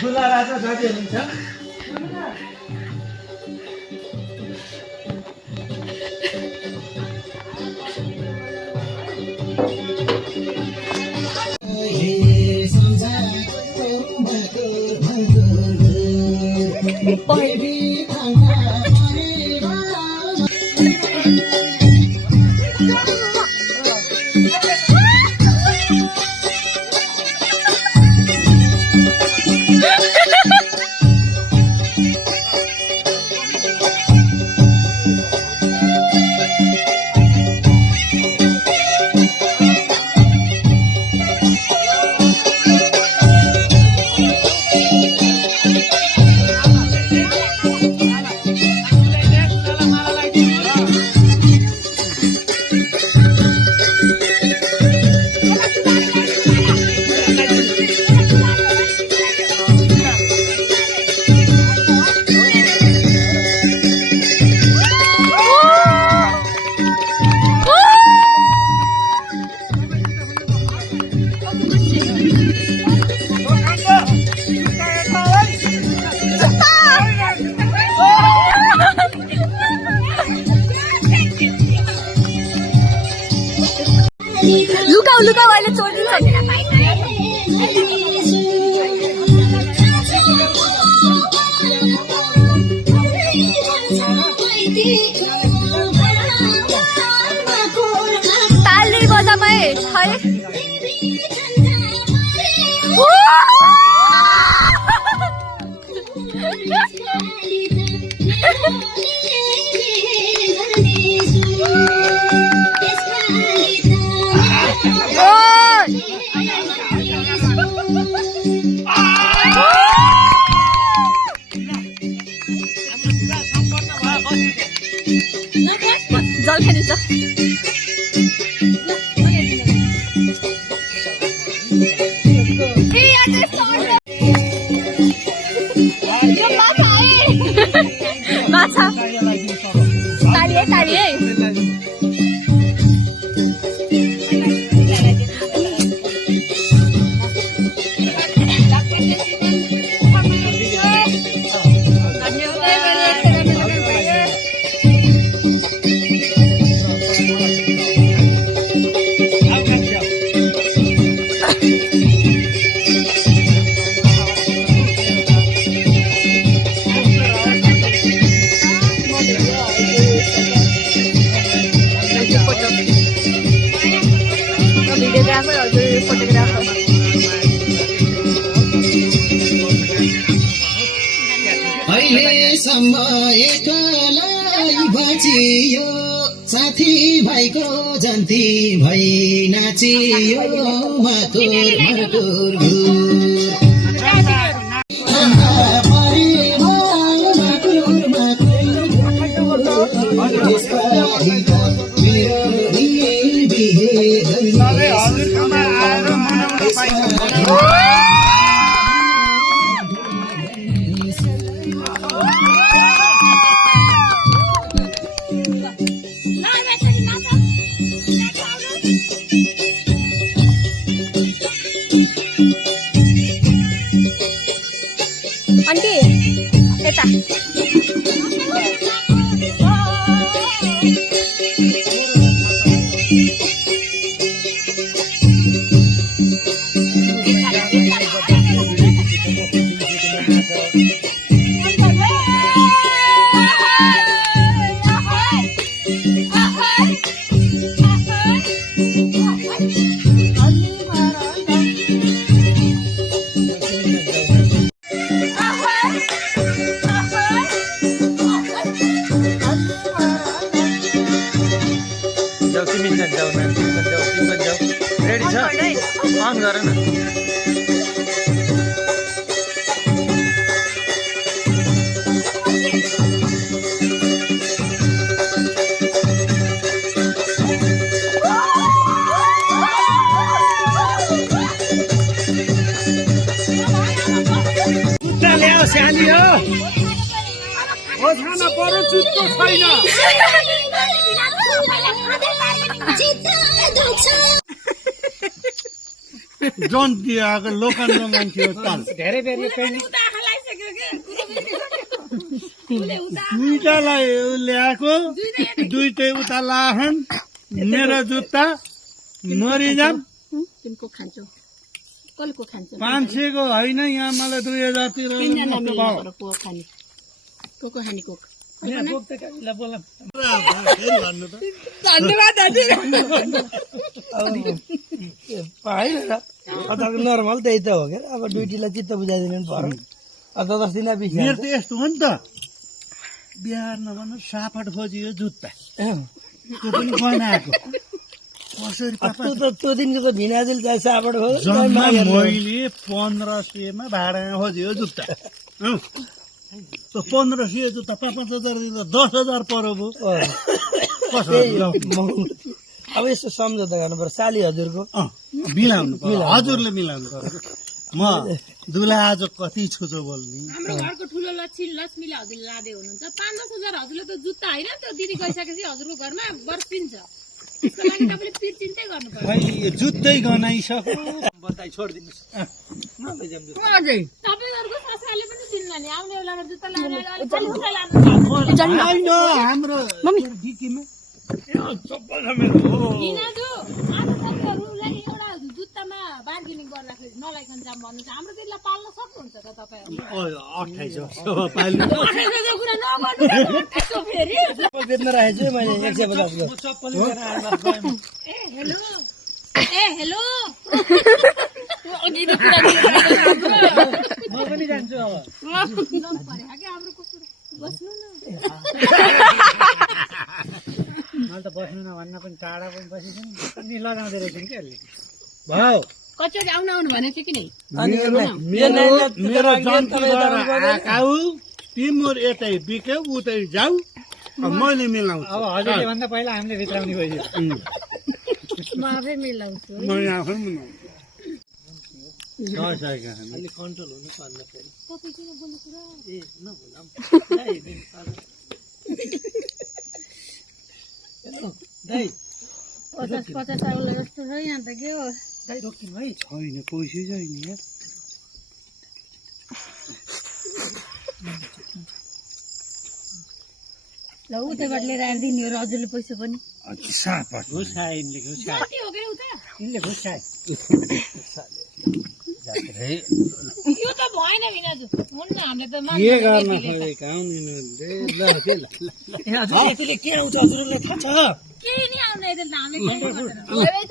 ठुला राजा जाति हुनुहुन्छ लुकाऊ अहिले छोडिदिन्छ ताली बजामै है जल खेलिन्छ माछा तालिए तालिए अहिलेसम्म एकलाई बचियो साथी भाइको जन्ती भई नाचियो मधुर मधुर आन्टी यता रेडी छ अन गर न कुत्ता ल्याऊ सानी हो ओछामा पर्नु चुत्तो छैन जन्ती आएको लोखण्ड मान्छे हो ताल धेरै बेर यो पेन्ट दुईटालाई ल्याएको दुईटै उता लाहन मेरो जुत्ता मरिजाम तिमीको खान्छौ कसको खान्छौ 500 को होइन यहाँ मलाई 2000 तिर तिनजना मिलेर को खाने को खाने को धन्यवाद दाजु होइन अदाको नर्मल त्यही त हो क्या अब ड्युटीलाई चित्त बुझाइदिनु नि पर्यो अब 10 दिन पछि मेरो त यस्तो हो नि त बिहार नभन्नु सापट खोजियो जुत्ता त्यो पनि बनाएको कसरी पापा त्यो दिनको त भिनाजुल चाहिँ सापट हो जम्मा मैले 1500 मा भाडामा खोजियो जुत्ता त्यो 1500 जुत्ता 5,000 दिँदा 10,000 पर्यो भो अब यसो सम्झौता गर्नु पर्छ साली हजुरको मिलाउनु पर्यो हजुरले मिलाउनु पर्यो म दुला आज कति छुचो बोल्ने हाम्रो घरको ठुलो लक्ष्मीले हजुरले लाँदै हुनुहुन्छ 5-10 हजार हजुरले त जुत्ता होइन त्यो दिदी गइसकेपछि हजुरको घरमा बर्सिन्छ त्यसको लागि तपाईले पिर चिन्तै गर्नु पर्छ खै जुत्तै गनाइसक्यो बताइ छोडिदिनुस् तपाईहरुको ससुराले पनि दिन्न नि आउने बेलामा जुत्ता लगाएर होइन हाम्रो डिकीमा चप्पल छ मेरो दिनाजु आफ्नो साथीहरुलाई एउटा जुत्तामा बार्गेनिङ गर्दाखेरि नलाइकन जाम भन्नुहुन्छ हाम्रो दिदीलाई पाल्न सक्नुहुन्छ त तपाईहरु 2800 पाल्नु कुरा नगर्नु त्यसो फेरि बेच्न राखेको छु मैले 150 को चप्पल लिएर ए हेलो दिदी कुरा म पनि जान्छु अब नम परे के हाम्रो कस्तो बस्नु न मलाई त बस्नु न भन्न पनि टाढा पनि बसिन्छ नि लगाउँदै रहेछ नि अहिले भाउ कचोरी आउनु भनेको थियो कि नै मेरो जन्तीबाट आकाउ तिम्रो यतै बिक्यौ उतै जाऊ मैले मिलाउँछु अब हजुरले भन्दा पहिला हामीले भित्राउने भइदियो म आफै मिलाउँछु मैले आफै मिलाउँछु अलि कन्ट्रोल हुनु पर्छ फेरि तपाईँ किन बोल्नु कुरा ए नबोलाम दाइ 50 आउला जस्तो छ यहाँ त के हो दाइ रोकिनु है छैन पैसै छैन यार ल उतैबाट लिएर आएर दिने हो र हजुरले पैसा पनि सापट घुसाए यिनले घुसाए कति हो के उता यिनले घुसाए यो त भएन बिनाजु हुन्न हामीले त के गर्न खोजेका हुन् यिनीहरूले ल के ल ए हजुर यतिले के आउँछ हजुरलाई थाहा छ केही नि आउन यता हामीले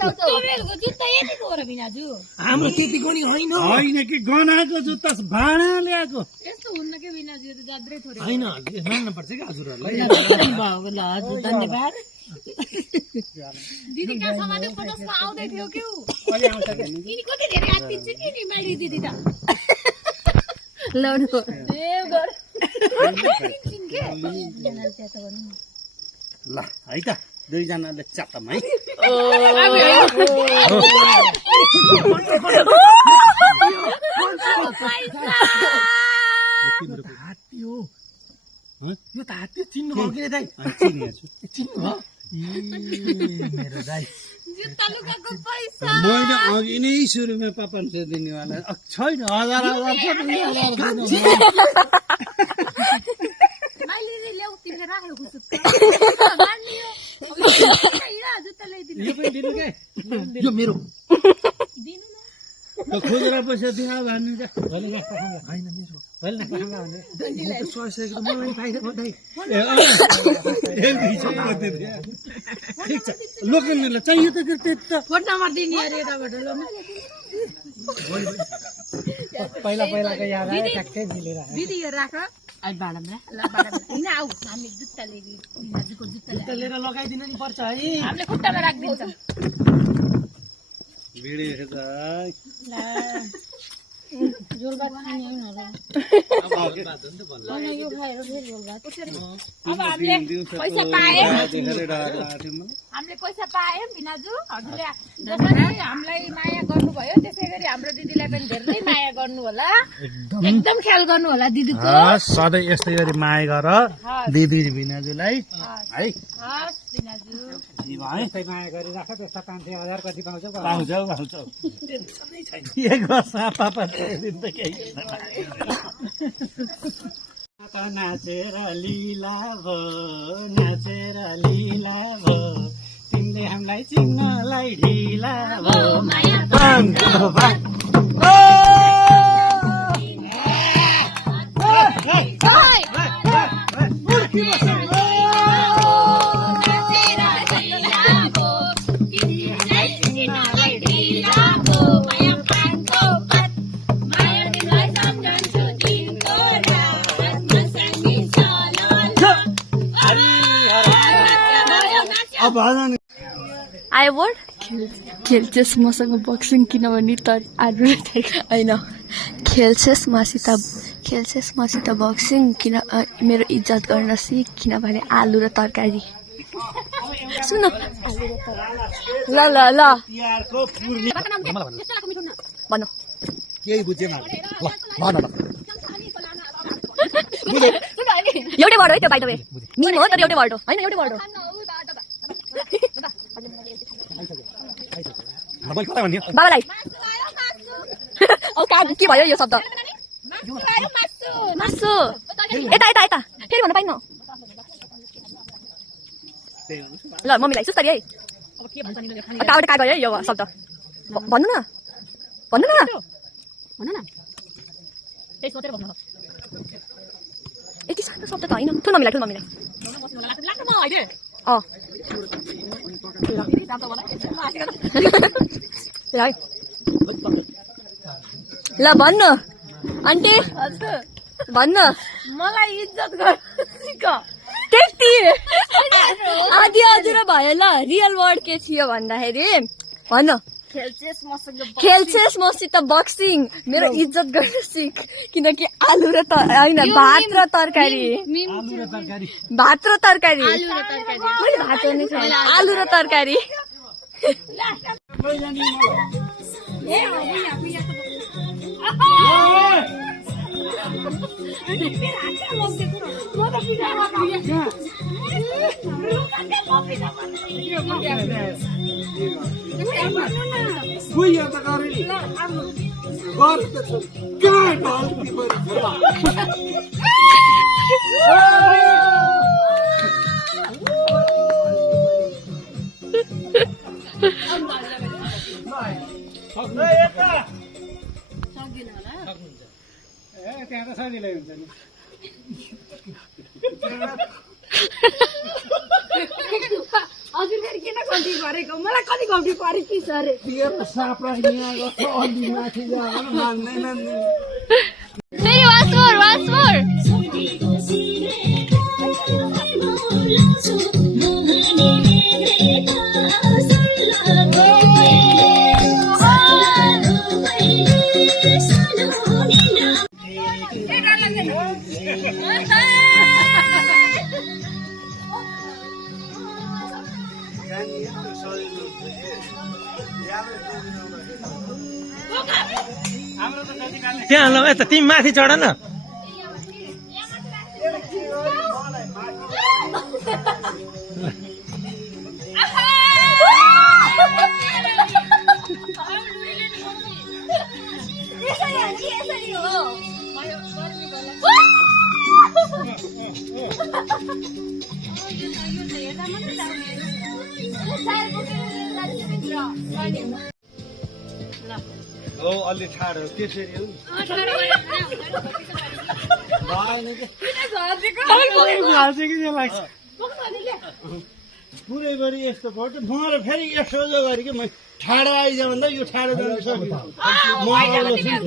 तपाईँहरूको जुत्ता यति हो र बिनाजु हाम्रो त्यतिको नि होइन होइन कि गनाएको जुत्ता भाडा ल्याएको यस्तो हुन्न के बिनाजु यो त जाद्रै थोरै होइन मान्नुपर्छ कि हजुरहरूलाई ल हजुर धन्यवाद दिदी कहाँ सामान पचासमा आउँदै थियो के यिनी कति धेरै हात दिन्छ कि नि माइली दिदी त लड्नु ल है त दुईजनाले चाटम है हात्ती हो यो त हात्ती चिन्नु हो कि दाइ चिनेछु चिन्नु हो मेरो दाइ जुत्ता लुगाको पैसा मैले अघि नै सुरुमा 500 दिनेवाला छैन 1000 माइलीले ल्याउ तिमीले राखेको जुत्ता ल्याइदिनु यो पनि दिनु के यो मेरो दिनु न खुजुरा पैसा दिनु भन्नु होइन मेरो होइन पखाउँदा भने 100 त मलाई फाइदा भयो दाइ ठिक छ लोकललाई चाहियो त त्यो फोन नम्बर दिने अरे यताबाट ल पहिलाको याद आयो ट्याक्कै मिलेर दिदी यो राख अहिले बाडामा ल बाडामा होइन आऊ हामी जुत्ता ल्याइदिनु दाजुको जुत्ता लिएर लगाइदिनु नि पर्छ है हामीले खुट्टामा राखिदिन्छ भिडेको छ ल झोलभात खाने होइन होला यो खाएर फेरि झोलभात अब हामीले पैसा पायौँ हामीले पैसा पायौँ भिनाजु हजुरले जसरी हामीलाई माया गर्नुभयो त्यसै गरी हाम्रो दिदीलाई पनि धेरै माया गर्नु होला एकदम ख्याल गर्नु होला दिदीको सधैँ यस्तै गरी माया गर दिदी भिनाजुलाई है हस् बिनाजु माया गरिराख त्यस्ता 5,000 कति पाउँछौ पाउँछौ के गर्छ पापा दिन त केही नाचेर लीला भो तिमीले हामीलाई चिन्नलाई ढिला भो आयो बोर्ड खेल्छस् मसँग बक्सिङ किनभने तर आलु होइन खेल्छस् मसित बक्सिङ किन मेरो इज्जत गर्न सिक किनभने आलु र तरकारी सुन ल ल ल भन केही बुझेन एउटै वर्ड है त्यो बाइ द वे मिम हो तर एउटै वर्ड हो होइन एउटै वर्ड हो बाबालाई औ के भयो यो शब्द मासु यता यता यता फेरि भन्न पाइन्न ल मम्मीलाई सुस्तरी है कहाँबाट कहाँ गयो यो शब्द भन्नु न यति सानो शब्द त होइन ठुल मम्मीलाई ल भन्नु आन्टी भन्नु मलाई इज्जत गर सिक त्यति आधी अधुरो भयो ल रियल वर्ड के थियो भन्दाखेरि भन्नु खेल्छस् मसित बक्सिङ मेरो इज्जत गर्न सिक किनकि आलु र होइन भात र तरकारी मैले भात नै खाएँ आलु र तरकारी त्यहाँ त सजिलै हुन्छ नि हजुर फेरि किन गल्ती गरेको मलाई कति गल्ती परे कि सर फेरि once more त्यहाँ ल यता तिमी माथि चढ न हो अलि ठाडो त्यसरी हो पुरैभरि यस्तो पर्छ म फेरि यसो गरी कि म ठाडो आइज भन्दा यो ठाडो जानु सक्यो म आउनु छु त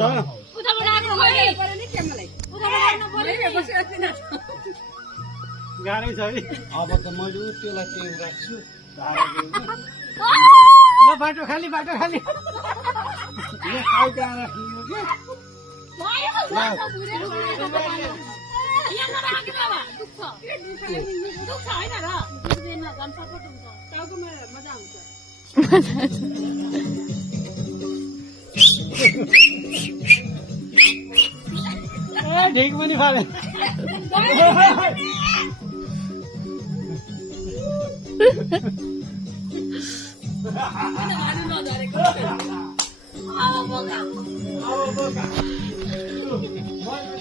गाह्रै छ है अब त मैले त्यसलाई टेउ राख्छु ल बाटो खाली यो साइड राखियो के ढिक पनि फाले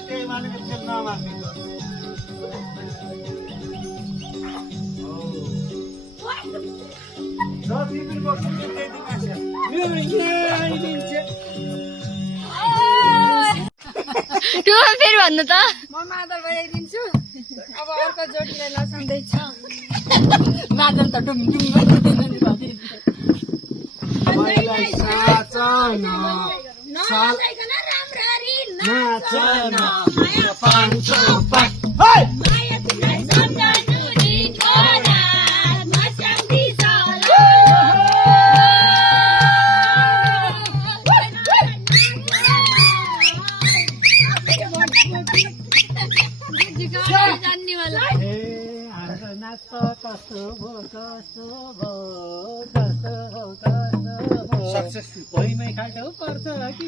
त्यही मानेको तेल नमार्ने फेरि भन्नु त म मादल बजाइदिन्छु अब अर्को जोडीलाई लसाउँदैछ मादल त डुम डुम सक्सेसफुल भइमै खाटो पर्छ कि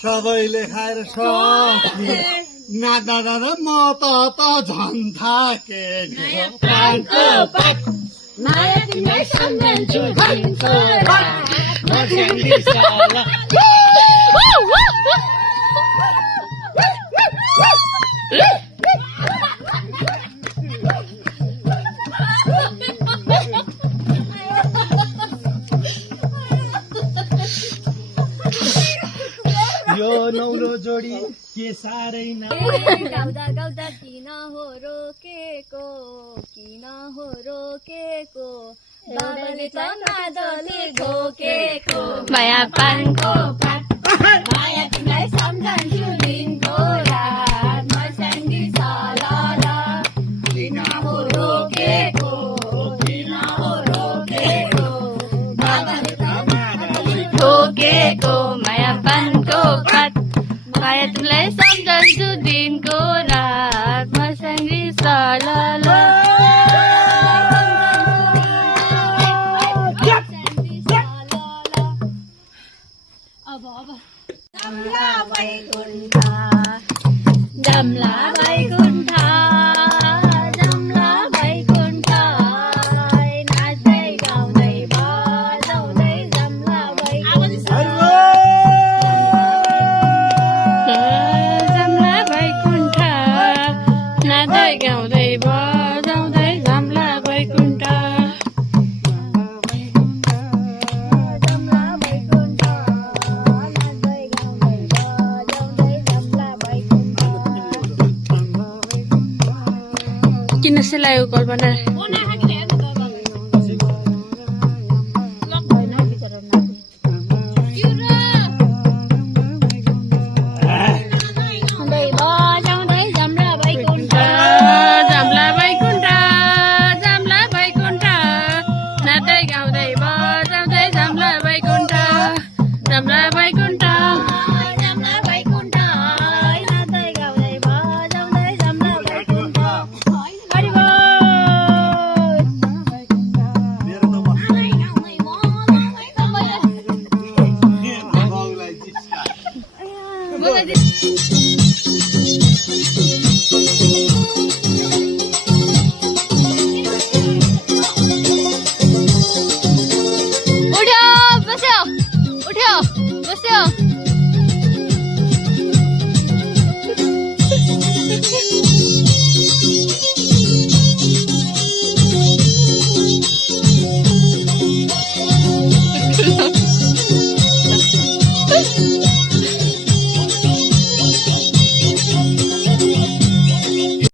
सबैले खाएर सक्ने नाच्दा र म त झन् थाके यो नौलो जोडी के साह्रै गाउँदा गाउँदा किन हो रोकेको बाबाले त मादलले ठोकेको माया पानको पात माया तिमीलाई सम्झन्छु दिनको रात मसँगी सलल किन हो रोकेको बाबाले त मादलले ठोकेको माया पानको पात माया तिमीलाई सम्झन्छु दिनको रात मसँगी सलल जमला बैकुण्ठ नाच्दै गाउँदै बजाउँदै जमला बैकुण्ठ नाच्दै गाउँदै बजाउँदै जमला बैकुण्ठ किन सिलायो कल्पना Boleh